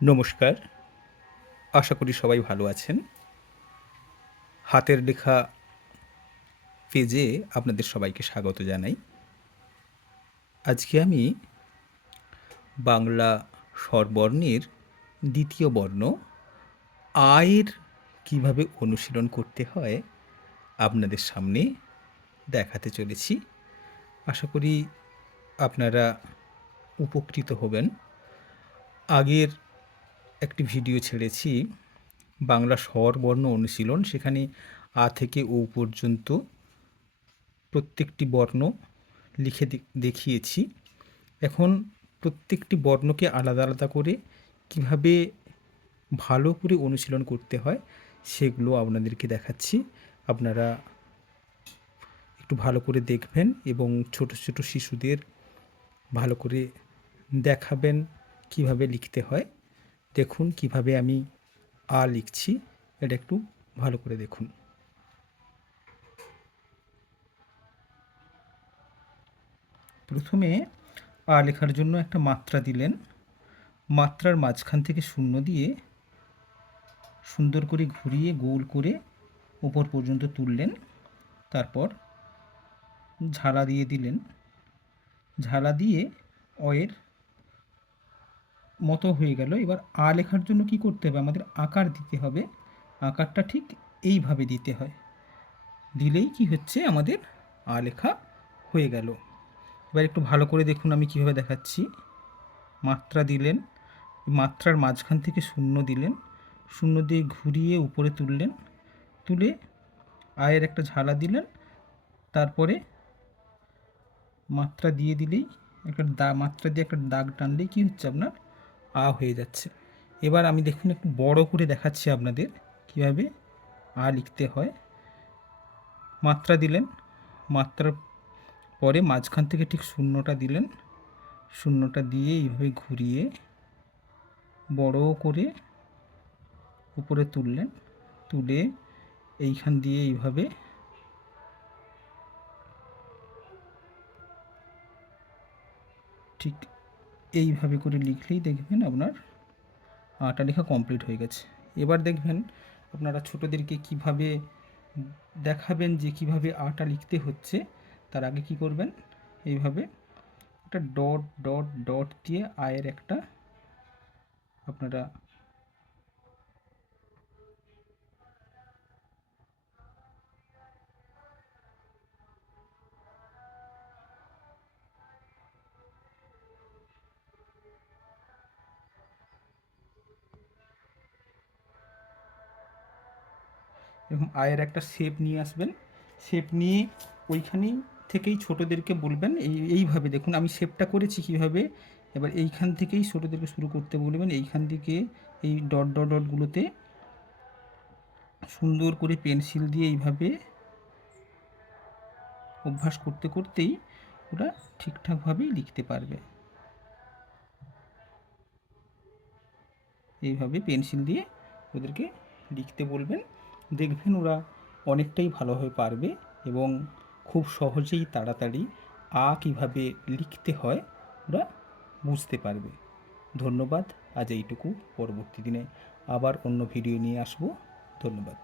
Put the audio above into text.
নমস্কার। আশা করি সবাই ভালো আছেন। হাতের লেখা পেজে আপনাদের সবাইকে স্বাগত জানাই। আজকে আমি বাংলা স্বরবর্ণের দ্বিতীয় বর্ণ আয়ের কিভাবে অনুশীলন করতে হয় আপনাদের সামনে দেখাতে চলেছি। আশা করি আপনারা উপকৃত হবেন। আগের একটি ভিডিও ছেড়েছি বাংলা স্বরবর্ণ অনুশীলন, সেখানে আ থেকে ও পর্যন্ত প্রত্যেকটি বর্ণ লিখে দেখিয়েছি। এখন প্রত্যেকটি বর্ণকে আলাদা আলাদা করে কিভাবে ভালো করে অনুশীলন করতে হয় সেগুলো আপনাদেরকে দেখাচ্ছি। আপনারা একটু ভালো করে দেখবেন এবং ছোট ছোট শিশুদের ভালো করে দেখাবেন কিভাবে লিখতে হয়। দেখুন কিভাবে আমি আ লিখছি, এটা একটু ভালো করে দেখুন। প্রথমে আ লেখার জন্য একটা মাত্রা দিলেন। মাত্রার মাঝখান থেকে শূন্য দিয়ে সুন্দর করে ঘুরিয়ে গোল করে উপর পর্যন্ত তুললেন। তারপর ঝালা দিয়ে দিলেন। ঝালা দিয়ে অয়ের মতো হয়ে গেল। এবার আ লেখার জন্য কি করতে হবে? আমাদের আকার দিতে হবে। আকারটা ঠিক এইভাবে দিতে হয়। দিলেই কি হচ্ছে, আমাদের আ লেখা হয়ে গেল। এবার একটু ভালো করে দেখুন আমি কীভাবে দেখাচ্ছি। মাত্রা দিলেন, মাত্রার মাঝখান থেকে শূন্য দিলেন, শূন্য দিয়ে ঘুরিয়ে উপরে তুললেন, তুলে আয়ের একটা ঝালা দিলেন, তারপরে মাত্রা দিয়ে দিলেই একটা মাত্রা দিয়ে একটা দাগ টানলেই কী হচ্ছে, আপনার আ হয়ে যাচ্ছে। এবার আমি দেখুন একটু বড় করে দেখাচ্ছি আপনাদের কীভাবে আ লিখতে হয়। মাত্রা দিলেন, মাত্রার পরে মাঝখান থেকে ঠিক শূন্যটা দিলেন, শূন্যটা দিয়ে এইভাবে ঘুরিয়ে বড় করে উপরে তুললেন, তুলে এইখান দিয়ে এইভাবে ঠিক এইভাবে করে লিখলেই দেখবেন আপনার আটা লেখা কমপ্লিট হয়ে গেছে। এবার দেখবেন আপনারা ছোটোদেরকে কিভাবে দেখাবেন যে কিভাবে আটা লিখতে হচ্ছে। তার আগে কি করবেন, এইভাবে একটা ডট ডট ডট দিয়ে আয়ের একটা আপনারা এরকম আয়ের একটা শেপ নিয়ে আসবেন। শেপ নিয়ে ওইখানেই থেকেই ছোটোদেরকে বলবেন এইভাবে দেখুন আমি শেপটা করেছি কীভাবে। এবার এইখান থেকেই ছোটোদেরকে শুরু করতে বলবেন। এইখান থেকে এই ডট ডট ডটগুলোতে সুন্দর করে পেন্সিল দিয়ে এইভাবে অভ্যাস করতে করতেই ওরা ঠিকঠাকভাবেই লিখতে পারবে। এইভাবে পেন্সিল দিয়ে ওদেরকে লিখতে বলবেন, দেখবেন ওরা অনেকটাই ভালোভাবে পারবে এবং খুব সহজেই তাড়াতাড়ি আ কীভাবে লিখতে হয় ওরা বুঝতে পারবে। ধন্যবাদ। আজ এইটুকু। পরবর্তী দিনে আবার অন্য ভিডিও নিয়ে আসবো। ধন্যবাদ।